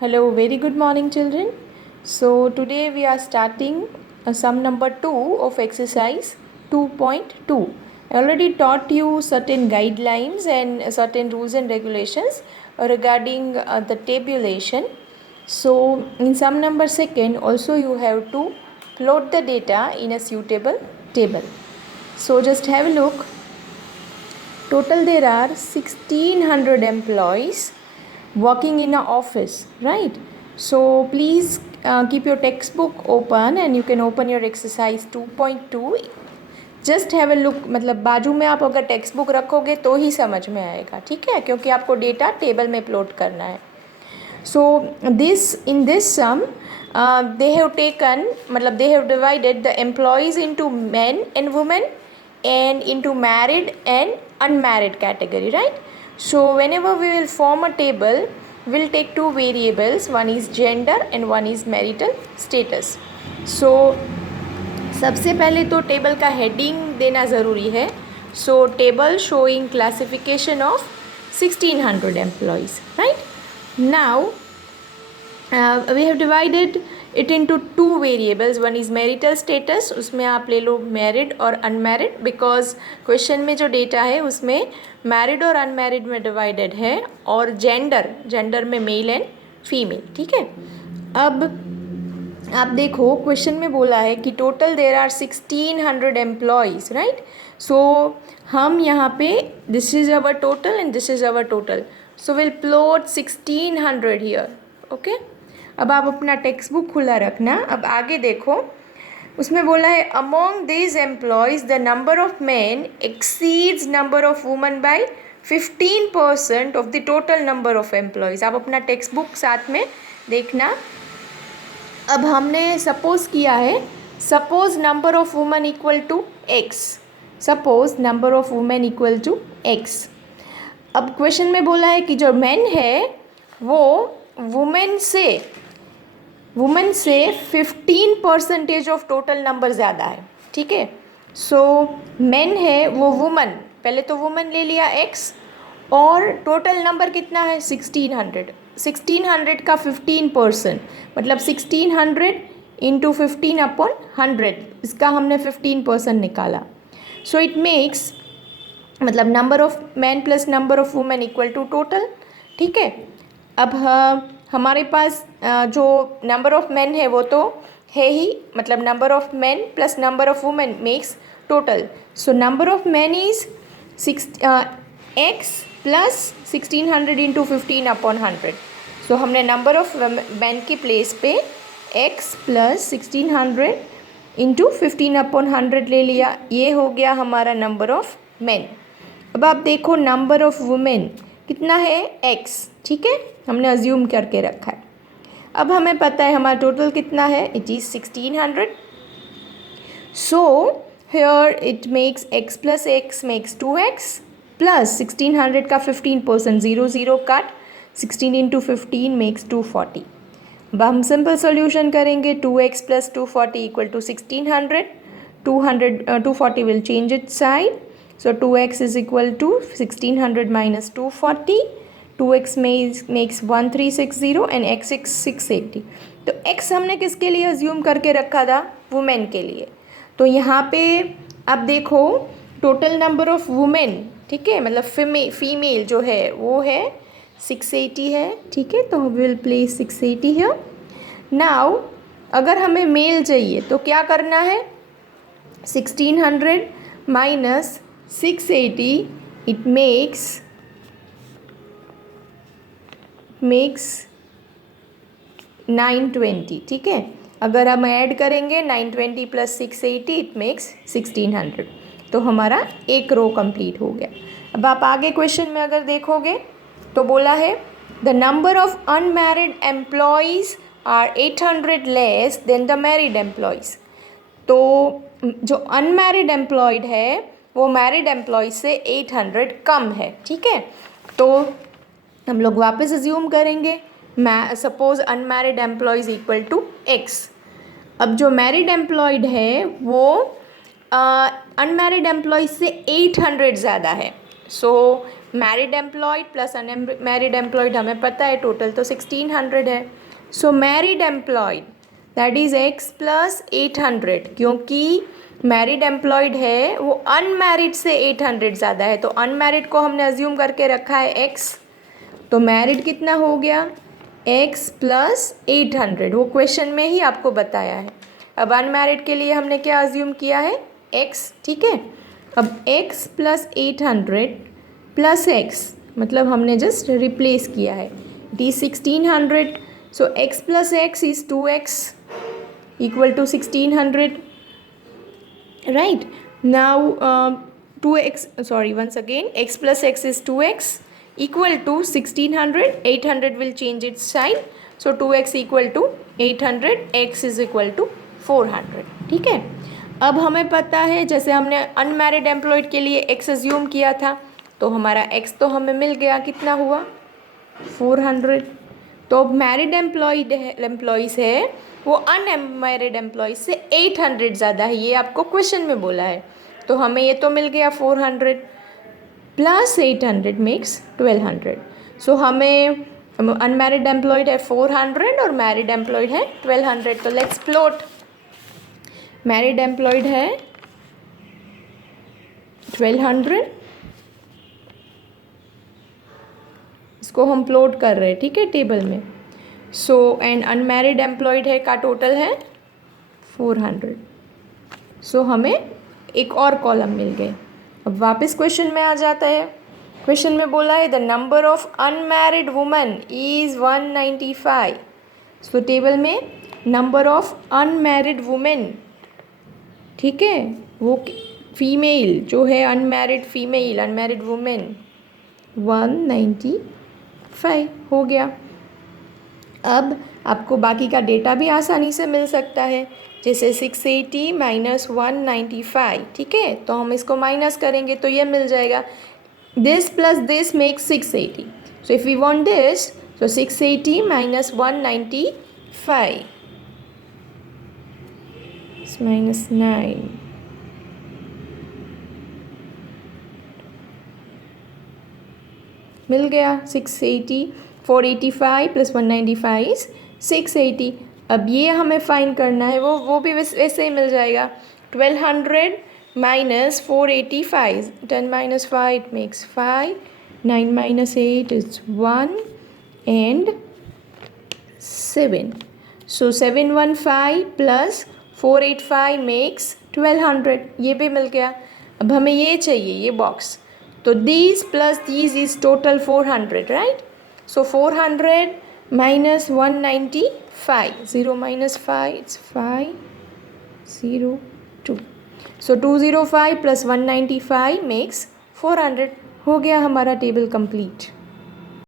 Hello, very good morning, children. So, today we are starting sum number 2 of exercise 2.2. I already taught you certain guidelines and certain rules and regulations regarding the tabulation. So, in sum number 2, also you have to plot the data in a suitable table. So, just have a look. Total there are 1600 employees working in an office, right? So please keep your textbook open and you can open your exercise 2.2. Just have a look, मतलब बाजू में आप अगर text book रखोगे तो ही समझ में आएगा, ठीक है, क्योंकि आपको डेटा टेबल में प्लॉट करना है. So in this sum they have taken, मतलब they have divided the employees into men and women and into married and unmarried category, right? So whenever we will form a table, we'll take two variables, one is gender and one is marital status. So सबसे पहले तो table का heading देना ज़रूरी है. सो table showing classification of 1600 employees, right? Now we have divided it into two variables. One is marital status, उसमें आप ले लो married और unmarried, because क्वेश्चन में जो डेटा है उसमें married और unmarried में divided है, और जेंडर में मेल एंड फीमेल, ठीक है. अब आप देखो क्वेश्चन में बोला है कि total there are 1600 employees, right? So हम यहाँ पे this is our total and this is our total, so will plot 1600 here, okay. अब आप अपना टेक्स्ट बुक खुला रखना. अब आगे देखो, उसमें बोला है among this employees the number of man exceeds number of women bye 15% of the total number of employees. आप अपना टेक्स्ट बुक साथ में देखना. अब हमने सपोज किया है, suppose number of women equal to x, suppose number of women equal to x. अब क्वेश्चन में बोला है कि जो मैन है वो वुमेन से 15% ऑफ टोटल नंबर ज़्यादा है, ठीक है. सो मैन है वो वुमन, पहले तो वुमन ले लिया x, और टोटल नंबर कितना है 1600 का 15%, मतलब 1600 इंटू 15 अपॉन 100, इसका हमने 15% निकाला. सो इट मेक्स, मतलब number of man plus number of women equal to total, ठीक है. अब हमारे पास जो नंबर ऑफ मैन है वो तो है ही, मतलब number of man plus number of women makes total. So number of man is x plus 1600 into 15 upon 100. सो हमने नंबर ऑफ मैन की प्लेस पे एक्स प्लस 1600 इंटू 15 अपॉन 100 ले लिया. ये हो गया हमारा नंबर ऑफ मैन. अब आप देखो नंबर ऑफ वुमेन कितना है एक्स, ठीक है, हमने अज्यूम करके रखा है. अब हमें पता है हमारा टोटल कितना है, it is 1600. So here it makes x plus x makes 2x plus 1600 का 15%, 0 कट, 16 इंटू 15 मेक्स 240. अब हम सिंपल सोल्यूशन करेंगे. 2x plus 240 equal to 1600. 240 will change it side. So 2x is equal to 1600 minus 240. 2x makes 1360 and x 680. तो x हमने किसके लिए assume करके रखा था, वुमेन के लिए. तो यहाँ पे अब देखो टोटल नंबर ऑफ वुमेन, ठीक है, मतलब फीमेल जो है वो है 680 है, ठीक है. तो विल प्लेस 680 है. नाउ अगर हमें मेल चाहिए तो क्या करना है, 1600 माइनस 680, it makes 920, ठीक है. अगर हम ऐड करेंगे 920 प्लस 680 इट मेक्स 1600. तो हमारा एक रो कंप्लीट हो गया. अब आप आगे क्वेश्चन में अगर देखोगे तो बोला है the number of unmarried employees are 800 less than the married employees. तो जो अनमैरिड एम्प्लॉयड है वो मैरिड एम्प्लॉय से 800 कम है, ठीक है. तो हम लोग वापस अज्यूम करेंगे, suppose unmarried employees equal to x. अब जो मैरिड एम्प्लॉयड है वो अनमैरिड एम्प्लॉय से 800 ज़्यादा है. So married employed plus unmarried employed हमें पता है टोटल तो 1600 है. So married employed that is X plus 800, क्योंकि मैरिड एम्प्लॉयड है वो अनमैरिड से 800 ज़्यादा है, तो अनमैरिड को हमने अज्यूम करके रखा है एक्स, तो मैरिड कितना हो गया एक्स प्लस 800, वो क्वेश्चन में ही आपको बताया है. अब अनमैरिड के लिए हमने क्या अज्यूम किया है एक्स. ठीक है, अब एक्स प्लस 800 प्लस एक्स मतलब हमने जस्ट रिप्लेस किया है. It is 1600. So x plus x is 2x equal to 1600. Right now 2x, sorry, once again x plus x is 2x equal to 1600. 800 will change its sign, so 2x equal to 800, x is equal to 400. ठीक है, अब हमें पता है जैसे हमने unmarried employed के लिए x अज्यूम किया था, तो हमारा x तो हमें मिल गया, कितना हुआ 400. तो अब मैरिड एम्प्लॉयज़ है वो अनमैरिड एम्प्लॉयज़ से 800 ज़्यादा है, ये आपको क्वेश्चन में बोला है, तो हमें ये तो मिल गया 400 प्लस 800 मेक्स 1200. सो हमें अनमैरिड एम्प्लॉयड है 400 और मैरिड एम्प्लॉयड है 1200. तो लेट्स प्लॉट. मैरिड एम्प्लॉयड है 1200, इसको हम प्लॉट कर रहे हैं. ठीक है, टेबल में. सो एंड अनमैरिड एम्प्लॉयड है का टोटल है 400. सो हमें एक और कॉलम मिल गए. अब वापस क्वेश्चन में आ जाता है. क्वेश्चन में बोला है the number of unmarried women is 195. So table में नंबर ऑफ अनमैरिड वुमेन, ठीक है, वो फीमेल जो है अनमैरिड फीमेल अनमैरिड वुमेन 195 हो गया. अब आपको बाकी का डेटा भी आसानी से मिल सकता है, जैसे 680 माइनस 195. ठीक है, तो हम इसको माइनस करेंगे तो ये मिल जाएगा. This plus this makes 680. So if we want this, so 680 minus 195 minus 9 मिल गया 680. 485 प्लस 195 इज 680. अब ये हमें फाइंड करना है, वो भी वैसे ही मिल जाएगा. 1200 minus 485, 10 minus 5 makes 5, 9 minus 8 is 1 and 7. So 715 plus 485 makes 1200, ये भी मिल गया. अब हमें ये चाहिए, ये बॉक्स, तो these plus these is total 400, right? So 400 minus 195, 0 minus 5, it's 5, 0, 2. So 205 plus 195 makes 400. हो गया हमारा टेबल कंप्लीट.